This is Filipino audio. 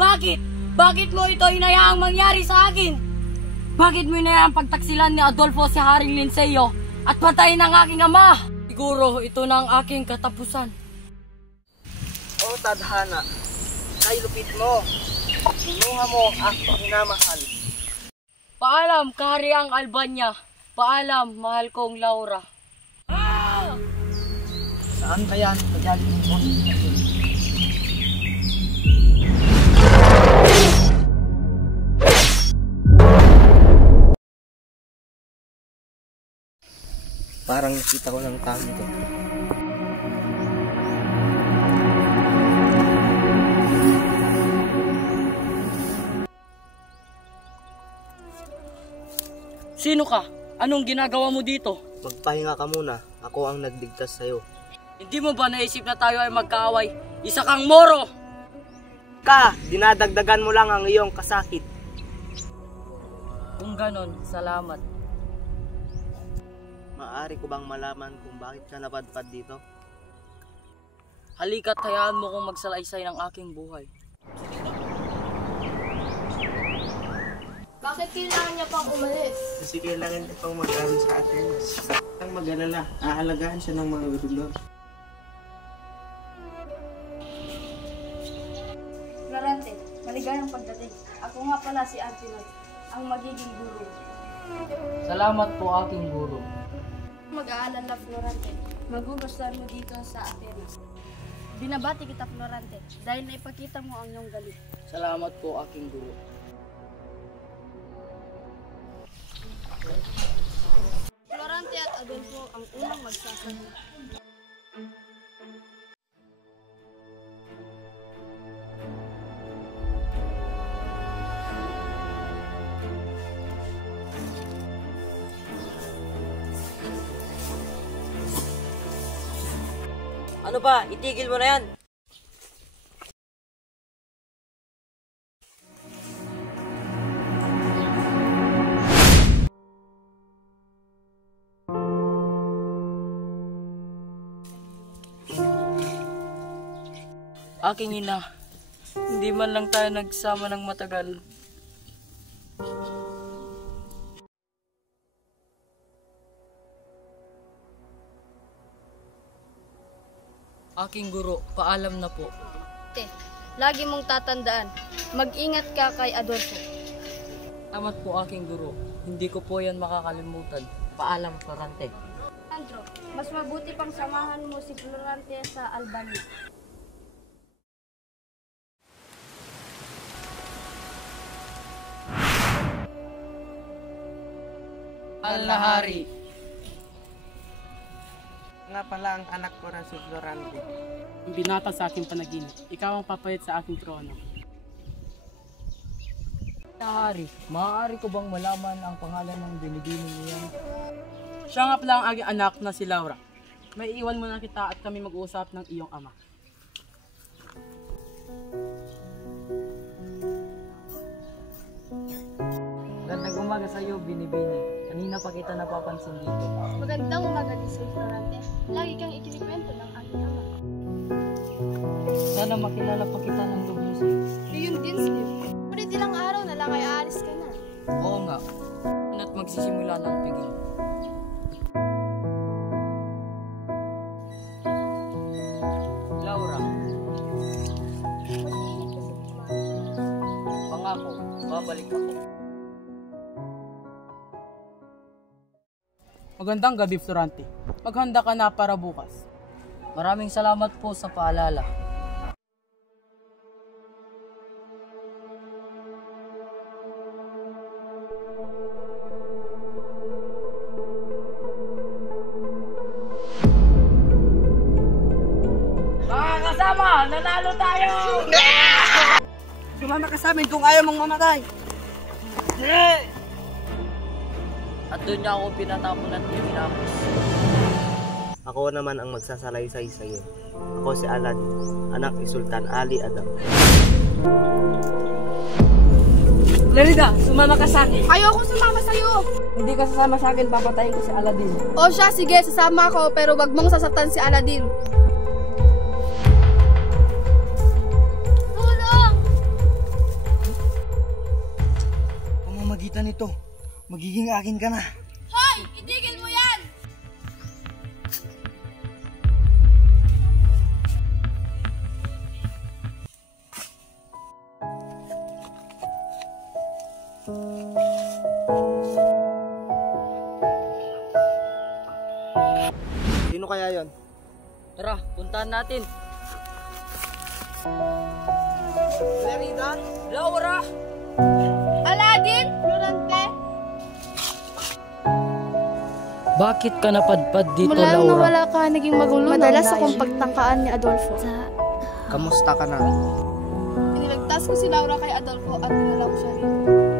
Bakit? Bakit mo ito hinayaang mangyari sa akin? Bakit mo hinayaang pagtaksilan ni Adolfo si Haring Linceo at patayin ang aking ama? Siguro ito na ang aking katapusan. O tadhana, kay lupit mo. Kinuha mo aking minamahal. Paalam, Kahariang Albania. Paalam, mahal kong Laura. Saan kaya nagagaling mo? Parang nakita ko ng tao nito. Sino ka? Anong ginagawa mo dito? Magpahinga ka muna. Ako ang nagligtas sa'yo. Hindi mo ba naisip na tayo ay magkaaway? Isa kang Moro! Dinadagdagan mo lang ang iyong kasakit. Kung ganon, salamat. Maaari ko bang malaman kung bakit ka napadpad dito? Halika't hayaan mo kong magsalaysay ng aking buhay. Bakit kailangan niya pang umalis? Kasi kailangan niya pang mag-aral sa Atenas. Ang mag-alala, aalagaan siya ng mga gurulor. Florante, maligayang pagdating. Ako nga pala si Antinor, ang magiging guro. Salamat po aking guro. Mag-aalala, Florante. Magugustuhan mo dito sa Atenas. Binabati kita, Florante, dahil naipakita mo ang iyong galing. Salamat po aking guro. Florante at Adolfo ang unang magsasalita. Ano ba? Itigil mo na yan! Aking ina, hindi man lang tayo nagsama ng matagal. Aking guro, paalam na po. Lagi mong tatandaan, mag-ingat ka kay Adolfo. Salamat po aking guro, hindi ko po yan makakalimutan. Paalam, Florante. Andro, mas mabuti pang samahan mo si Florante sa Albania. Mahal na hari. Nga pala ang anak ko na si Florante. Ang binata sa aking panaginip, ikaw ang papayat sa aking trono. Hari, maaari ko bang malaman ang pangalan ng binibini niyan? Siya nga pala ang aking anak na si Laura. May iwan mo na kita at kami mag-uusap ng iyong ama. Gandang umaga sa iyo, binibini. Kanina pa kita napapansin dito. Magandang umaga din sa Florante. Lagi kang ikinikwento ng aking ama. Sana makilala pa kita ng lubos eh. Yun din, Steve. Ngunit ilang araw na lang ay aalis ka na. Oo nga. At magsisimula ng piging. Laura. Mag-iingat ka sa kumain. Pangako, babalik ako. Magandang gabi, Florante. Maghanda ka na para bukas. Maraming salamat po sa paalala. Mga kasama, nanalo tayo! Sumama ka sa amin kung ayaw mong mamatay! At doon niya ako pinatapon at tinapos. Ako naman ang magsasalaysay sa iyo. Ako si Aladin, anak ni Sultan Ali Adam. Lerida, sumama ka sa akin. Ayoko sumama sa'yo! Hindi ka sasama sa akin, papatayin ko si Aladdin. O siya, sige, sasama ako, pero wag mong sasaktan si Aladdin. Tulong! dito. Magiging akin ka na. Hoy! Itigil mo yan! Sino kaya yon? Tara, puntahan natin. Clarita? Laura! Aladdin! Florante! Bakit ka napadpad dito, Mula nung Laura? nawala ka, naging magulo na Madalas ang akong lahi. pagtangkaan ni Adolfo. Kamusta ka na? Iniligtas ko si Laura kay Adolfo at dinala ko siya rito.